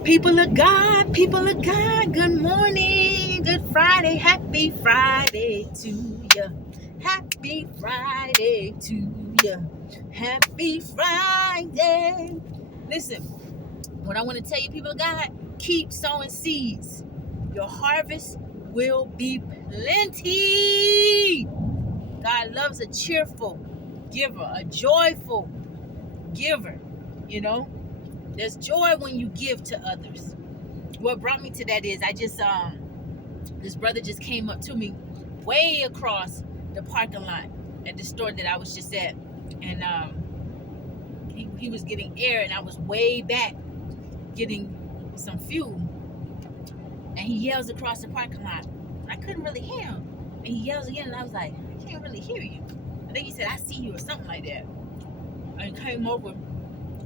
People of God, good morning, good Friday, happy Friday to you. Happy Friday to you. Happy Friday. Listen, what I want to tell you, people of God, keep sowing seeds. Your harvest will be plenty. God loves a cheerful giver, a joyful giver. You know, there's joy when you give to others. What brought me to that is this brother just came up to me way across the parking lot at the store that I was just at, and he was getting air, and I was way back getting some fuel, and he yells across the parking lot. I couldn't really hear him, and he yells again, and I was like, I can't really hear you. I think he said, I see you, or something like that. And he came over,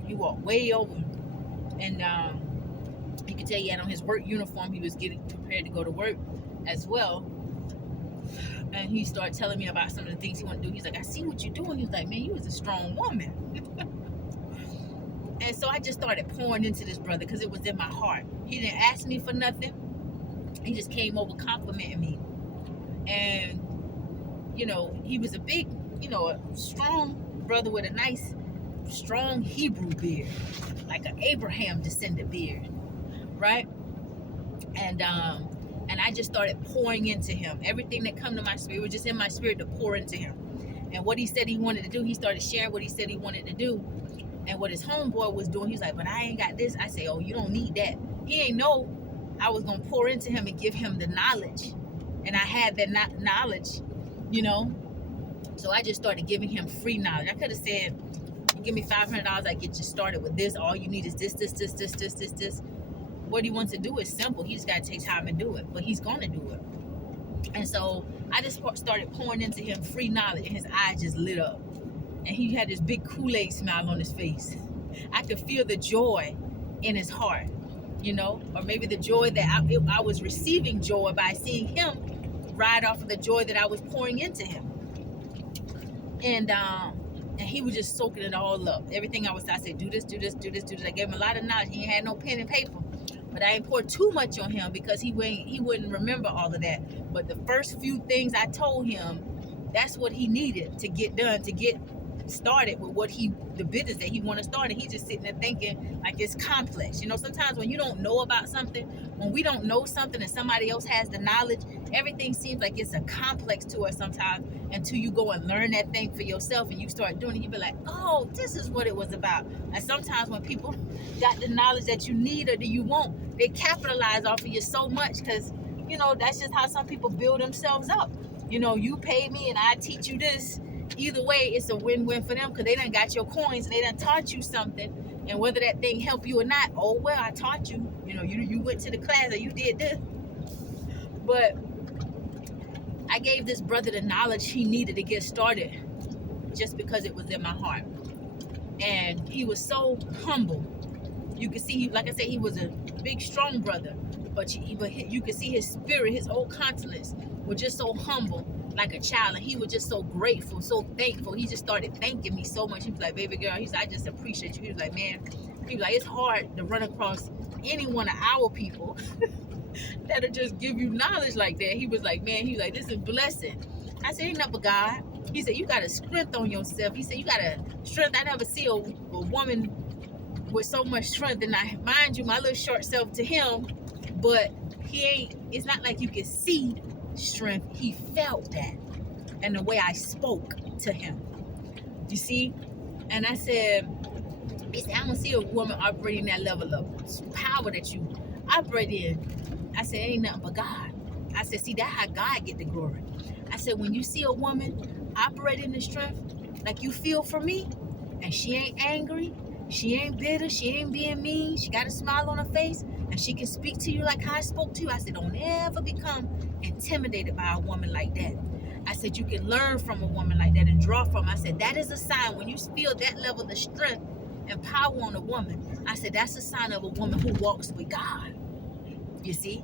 he walked way over, and you could tell he had on his work uniform. He was getting prepared to go to work as well. And he started telling me about some of the things he wanted to do. He's like, I see what you're doing. He was like, man, you was a strong woman. And so I just started pouring into this brother because it was in my heart. He didn't ask me for nothing. He just came over complimenting me. And, you know, he was a big, a strong brother with a nice, strong Hebrew beard, like an Abraham descendant beard, right? And I just started pouring into him. Everything that come to my spirit was just in my spirit to pour into him. And what he said he wanted to do, he started sharing what he said he wanted to do. And what his homeboy was doing, he's like, but I ain't got this. I say, oh, you don't need that. He ain't know I was going to pour into him and give him the knowledge. And I had that knowledge, So I just started giving him free knowledge. I could have said, give me $500, I get you started with this. All you need is this. What he wants to do is simple. He just got to take time and do it. But he's going to do it. And so I just started pouring into him free knowledge, and his eyes just lit up. And he had this big Kool-Aid smile on his face. I could feel the joy in his heart, or maybe the joy that I was receiving joy by seeing him ride off of the joy that I was pouring into him. And he was just soaking it all up. Everything I said, do this. I gave him a lot of knowledge. He ain't had no pen and paper. But I ain't poured too much on him because he wouldn't remember all of that. But the first few things I told him, that's what he needed to get done, to get started with the business that he want to start. And he's just sitting there thinking like it's complex. Sometimes when you don't know about something, when we don't know something and somebody else has the knowledge, everything seems like it's a complex to us sometimes, until you go and learn that thing for yourself and you start doing it. You be like, oh, this is what it was about. And sometimes when people got the knowledge that you need or that you want, they capitalize off of you so much because, that's just how some people build themselves up. You pay me and I teach you this. Either way, it's a win-win for them because they done got your coins and they done taught you something. And whether that thing help you or not, oh, well, I taught you. You went to the class or you did this. But I gave this brother the knowledge he needed to get started just because it was in my heart. And he was so humble. You could see, like I said, he was a big, strong brother. But you could see his spirit, his old countenance was just so humble, like a child. And he was just so grateful, so thankful. He just started thanking me so much. He was like, baby girl, he said, I just appreciate you. He was like, man, it's hard to run across any one of our people that'll just give you knowledge like that. He was like, man, this is a blessing. I said, ain't nothing but God. He said, you got a strength on yourself. He said, you got a strength. I never see a woman with so much strength. And I, mind you, my little short self to him, but it's not like you can see strength. He felt that. And the way I spoke to him, you see? And I said, I don't see a woman operating that level of power that you operate in. I said, ain't nothing but God. I said, see, that's how God get the glory. I said, when you see a woman operating in strength, like you feel for me, and she ain't angry, she ain't bitter, she ain't being mean, she got a smile on her face, and she can speak to you like how I spoke to you. I said, don't ever become intimidated by a woman like that. I said, you can learn from a woman like that and draw from. I said, that is a sign when you feel that level of strength and power on a woman. I said, that's a sign of a woman who walks with God. You see?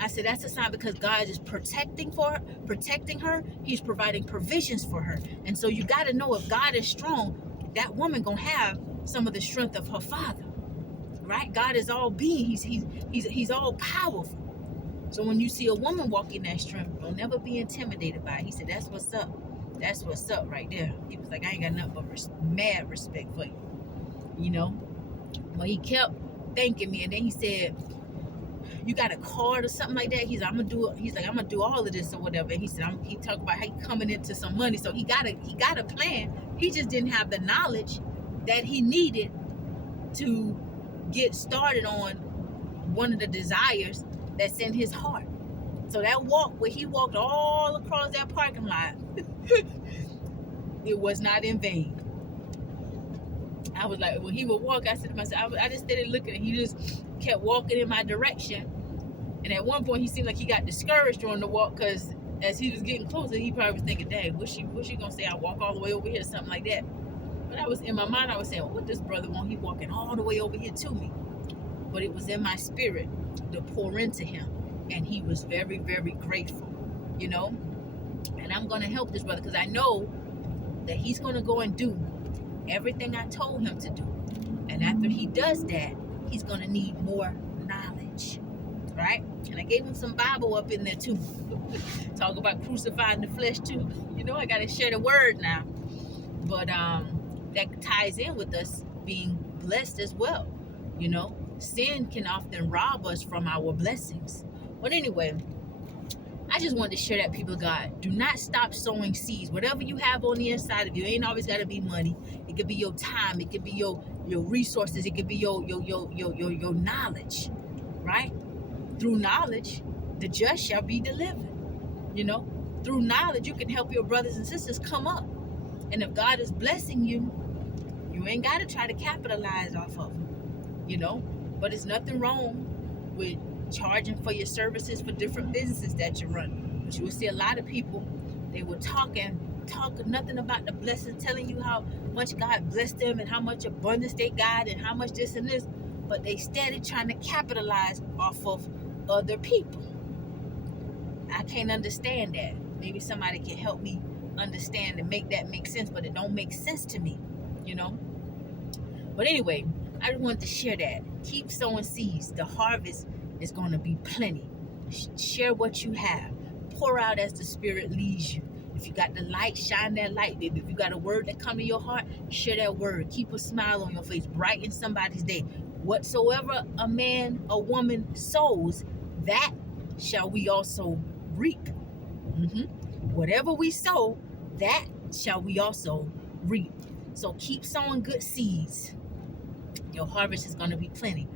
I said, that's a sign because God is protecting her. He's providing provisions for her. And so you got to know, if God is strong, that woman going to have some of the strength of her father. right? God is all being. He's all powerful. So when you see a woman walk in that strength, don't never be intimidated by it. He said, that's what's up. That's what's up right there. He was like, I ain't got nothing but mad respect for you. You know? But he kept thanking me, and then he said, you got a card or something like that? He's like, I'm gonna do all of this or whatever. And he said, he talked about how he coming into some money. So he got a plan. He just didn't have the knowledge that he needed to get started on one of the desires that's in his heart. So that walk where he walked all across that parking lot, it was not in vain. I was like, when he would walk, I said to myself, I just started looking, and he just kept walking in my direction. And at one point, he seemed like he got discouraged during the walk, because as he was getting closer, he probably was thinking, dang, what's she gonna say? I walk all the way over here, something like that. But I was in my mind, I was saying, what this brother want? He walking all the way over here to me. But it was in my spirit to pour into him, and he was very, very grateful, you know. And I'm gonna help this brother, because I know that he's gonna go and do everything I told him to do. And after he does that, he's gonna need more knowledge, right? And I gave him some Bible up in there too. Talk about crucifying the flesh too. You know, I gotta share the word now. But that ties in with us being blessed as well. You know, sin can often rob us from our blessings. But anyway, I just wanted to share that, people of God. Do not stop sowing seeds. Whatever you have on the inside of you, it ain't always got to be money. It could be your time. It could be your resources. It could be your knowledge, right? Through knowledge, the just shall be delivered. You know, through knowledge, you can help your brothers and sisters come up. And if God is blessing you, you ain't got to try to capitalize off of them, you know. But it's nothing wrong with charging for your services for different businesses that you run. But you will see a lot of people, they will talk nothing about the blessing, telling you how much God blessed them and how much abundance they got and how much this and this, but they steady trying to capitalize off of other people. I can't understand that. Maybe somebody can help me understand and make that make sense, but it don't make sense to me, you know. But anyway, I just wanted to share that. Keep sowing seeds. The harvest is going to be plenty. Share what you have. Pour out as the Spirit leads you. If you got the light, shine that light, baby. If you got a word that come to your heart, share that word. Keep a smile on your face. Brighten somebody's day. Whatsoever a man or woman sows, that shall we also reap. Whatever we sow, that shall we also reap. So keep sowing good seeds. Your harvest is going to be plenty.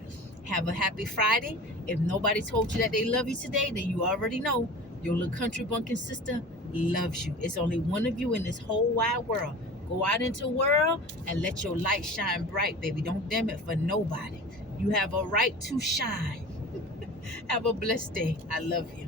Have a happy Friday. If nobody told you that they love you today, then you already know your little country bunking sister loves you. It's only one of you in this whole wide world. Go out into the world and let your light shine bright, baby. Don't dim it for nobody. You have a right to shine. Have a blessed day. I love you.